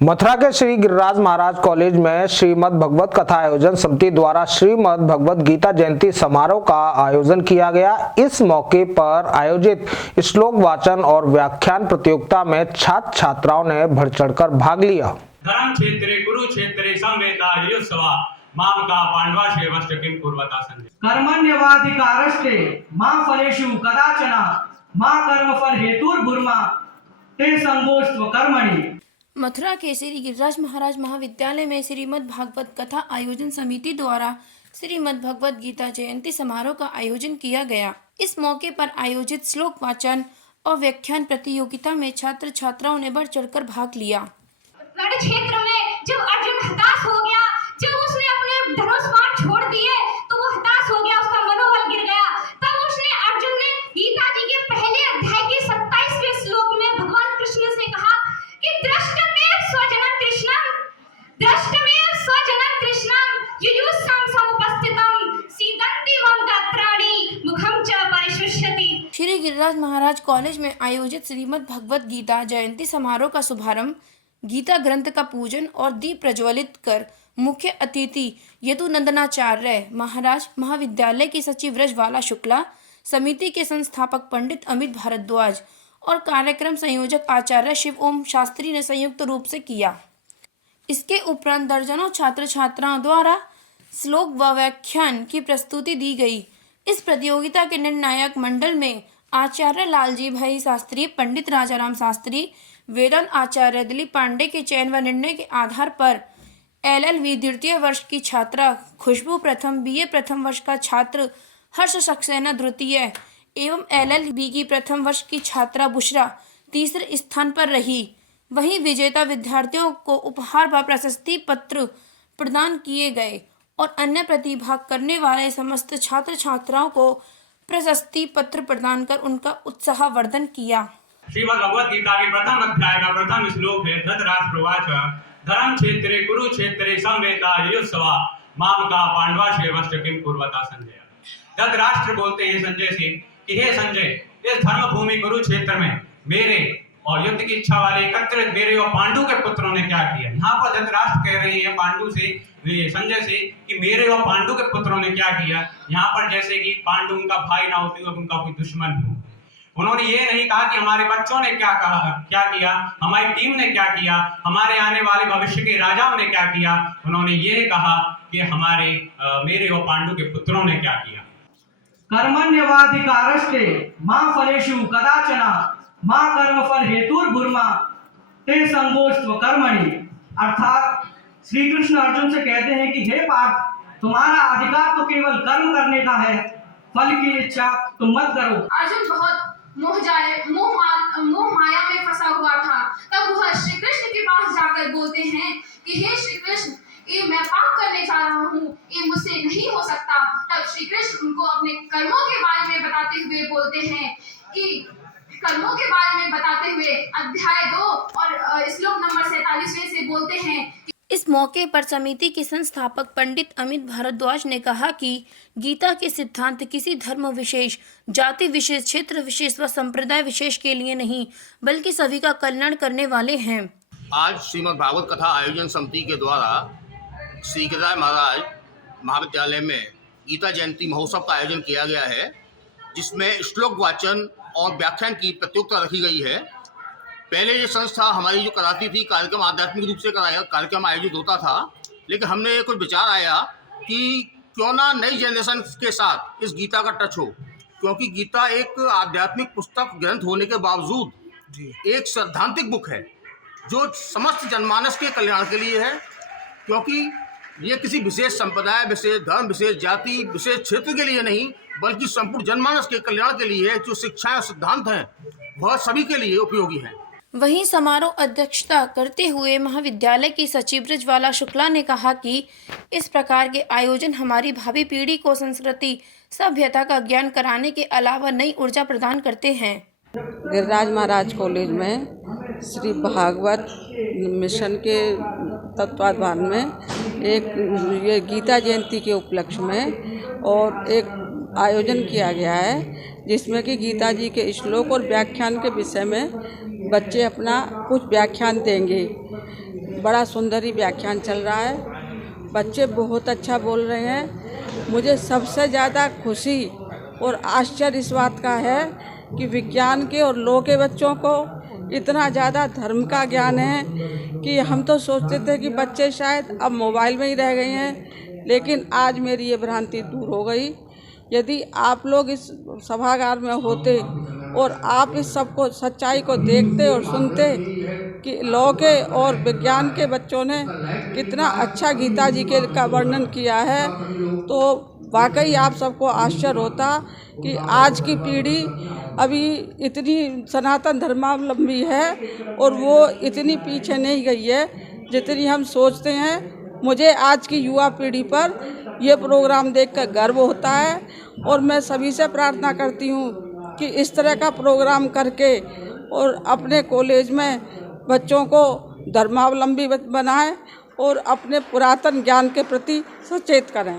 मथुरा के श्री गिरिराज महाराज कॉलेज में श्रीमद् भगवत कथा आयोजन समिति द्वारा श्रीमद् भगवत गीता जयंती समारोह का आयोजन किया गया। इस मौके पर आयोजित श्लोक वाचन और व्याख्यान प्रतियोगिता में छात्र छात्राओं ने बढ़ चढ़कर भाग लिया। धर्म क्षेत्रे कुरुक्षेत्रे संवेता युत्सवा मामका पांडवाश्रेवश्च किं कुर्वता संजय। कर्मण्यवाधिकारस्ते मा फलेषु कदाचन मा कर्मफल हेतुर्भुर्मा ते संगोष्ठव कर्मणि। मथुरा के श्री गिरिराज महाराज महाविद्यालय में श्रीमद् भागवत कथा आयोजन समिति द्वारा श्रीमद् भगवत गीता जयंती समारोह का आयोजन किया गया। इस मौके पर आयोजित श्लोक वाचन और व्याख्यान प्रतियोगिता में छात्र छात्राओं ने बढ़ चढ़कर भाग लिया। रण क्षेत्र में जब अर्जुन हताश हो गया, जब उसने अपने धनुष बाण छोड़ दिए तो वो हताश हो गया, उसका मनोबल गिर गया। तब अर्जुन ने गीता जी के पहले अध्याय के 27वें श्लोक में भगवान कृष्ण से कहा कि दृष्टमेव स्वजनं कृष्णं युयुत्सं समुपस्थितं सीदन्ति मम गात्राणि मुखं च परिशुष्यति। श्री गिरिराज महाराज कॉलेज में आयोजित श्रीमद् भगवत गीता जयंती समारोह का शुभारंभ गीता ग्रंथ का पूजन और दीप प्रज्वलित कर मुख्य अतिथि यदुनंदनाचार्य महाराज महाविद्यालय के सचिव ब्रजबाला शुक्ला, समिति के संस्थापक पंडित अमित भारद्वाज और कार्यक्रम संयोजक आचार्य शिव ओम शास्त्री ने संयुक्त रूप से किया। इसके उपरांत दर्जनों छात्र छात्राओं द्वारा श्लोक व व्याख्यान की प्रस्तुति दी गई। इस प्रतियोगिता के निर्णायक मंडल में आचार्य लालजी भाई शास्त्री, पंडित राजाराम शास्त्री, वेदांत आचार्य दिलीप पांडे के चयन व निर्णय के आधार पर LLB द्वितीय वर्ष की छात्रा खुशबू प्रथम, BA प्रथम वर्ष का छात्र हर्ष सक्सेना द्वितीय एवं LLB की प्रथम वर्ष की छात्रा बुशरा तीसरे स्थान पर रही। वहीं विजेता विद्यार्थियों को उपहार व प्रशस्ति पत्र प्रदान किए गए और अन्य प्रतिभाग करने वाले समस्त छात्र छात्राओं को प्रशस्ति पत्र प्रदान कर उनका उत्साहवर्धन किया। श्रीमद् भगवत गीता के प्रथम अध्याय का प्रथम श्लोक है। धृतराष्ट्रोवाच धर्म क्षेत्रे कुरुक्षेत्रे संवेता युत्सवा मामका पांडवाश्रेवश्च किं कुर्वता संजय। धृतराष्ट्र बोलते हैं संजय से कि हे संजय, इस धर्म भूमि कुरुक्षेत्र में मेरे और युद्ध की इच्छा वाले एकत्रित मेरे और पांडु के पुत्रों ने क्या किया। यहाँ पर धृतराष्ट्र कह रहे हैं पांडु से, संजय से कि मेरे और पांडु के पुत्रों ने क्या किया। यहाँ पर जैसे कि पांडु उनका भाई ना होते हुए उनका कोई दुश्मन हो। उन्होंने ये नहीं कहा कि हमारे बच्चों ने क्या किया, हमारी टीम ने क्या किया, हमारे आने वाले भविष्य के राजाओं ने क्या किया। उन्होंने ये कहा कि मेरे और पांडु के पुत्रों ने क्या किया। कर्मण्यवाधिकारस्ते मा फलेषु कदाचन मा कर्मफल हेतुर्भुर्मा ते संगोष्ठव कर्मणि। अर्थात श्री कृष्ण अर्जुन से कहते हैं कि हे पार्थ, तुम्हारा अधिकार तो केवल कर्म करने का है, फल की इच्छा तुम मत करो। अर्जुन बहुत मोह माया में फंसा हुआ था। तब वह श्री कृष्ण के पास जाकर बोलते हैं कि हे श्री कृष्ण, ये मैं पाप करने जा रहा हूँ, ये मुझसे नहीं हो सकता। तब श्री कृष्ण उनको अपने कर्मों के बारे में बताते हुए बोलते हैं कि कर्मों के बारे में बताते हुए अध्याय 2 और श्लोक नंबर 47 से बोलते हैं। इस मौके पर समिति के संस्थापक पंडित अमित भारद्वाज ने कहा कि गीता के सिद्धांत किसी धर्म विशेष, जाति विशेष, क्षेत्र विशेष व संप्रदाय विशेष के लिए नहीं बल्कि सभी का कल्याण करने वाले हैं। आज श्रीमद् भागवत कथा आयोजन समिति के द्वारा श्री गिरिराज महाराज महाविद्यालय में गीता जयंती महोत्सव का आयोजन किया गया है, जिसमें श्लोक वाचन और व्याख्यान की प्रतियोगिता रखी गई है। पहले ये संस्था हमारी जो कराती थी, कार्यक्रम आध्यात्मिक रूप से कार्यक्रम आयोजित होता था, लेकिन हमने कुछ विचार आया कि क्यों ना नई जनरेशन के साथ इस गीता का टच हो, क्योंकि गीता एक आध्यात्मिक पुस्तक ग्रंथ होने के बावजूद एक सैद्धांतिक बुक है जो समस्त जनमानस के कल्याण के लिए है। क्योंकि ये किसी विशेष संप्रदाय, विशेष धर्म, विशेष जाति, विशेष क्षेत्र के लिए नहीं बल्कि संपूर्ण जनमानस के कल्याण के लिए है। जो शिक्षाएं सिद्धांत हैं वह सभी के लिए उपयोगी हैं। वहीं समारोह अध्यक्षता करते हुए महाविद्यालय की सचिव ब्रजबाला शुक्ला ने कहा कि इस प्रकार के आयोजन हमारी भावी पीढ़ी को संस्कृति, सभ्यता का ज्ञान कराने के अलावा नई ऊर्जा प्रदान करते हैं। गिरिराज महाराज कॉलेज में श्री भागवत मिशन के तत्वाधान में एक ये गीता जयंती के उपलक्ष्य में और एक आयोजन किया गया है, जिसमें कि गीता जी के श्लोक और व्याख्यान के विषय में बच्चे अपना कुछ व्याख्यान देंगे। बड़ा सुंदरी व्याख्यान चल रहा है। बच्चे बहुत अच्छा बोल रहे हैं। मुझे सबसे ज़्यादा खुशी और आश्चर्य इस बात का है कि विज्ञान के और लॉ के बच्चों को इतना ज़्यादा धर्म का ज्ञान है कि हम तो सोचते थे कि बच्चे शायद अब मोबाइल में ही रह गए हैं, लेकिन आज मेरी ये भ्रांति दूर हो गई। यदि आप लोग इस सभागार में होते और आप इस सब को सच्चाई को देखते और सुनते कि लॉ के और विज्ञान के बच्चों ने कितना अच्छा गीता जी के का वर्णन किया है, तो वाकई आप सबको आश्चर्य होता कि आज की पीढ़ी अभी इतनी सनातन धर्मावलंबी है और वो इतनी पीछे नहीं गई है जितनी हम सोचते हैं। मुझे आज की युवा पीढ़ी पर ये प्रोग्राम देखकर गर्व होता है और मैं सभी से प्रार्थना करती हूँ कि इस तरह का प्रोग्राम करके और अपने कॉलेज में बच्चों को धर्मावलंबी बनाएं और अपने पुरातन ज्ञान के प्रति सचेत करें।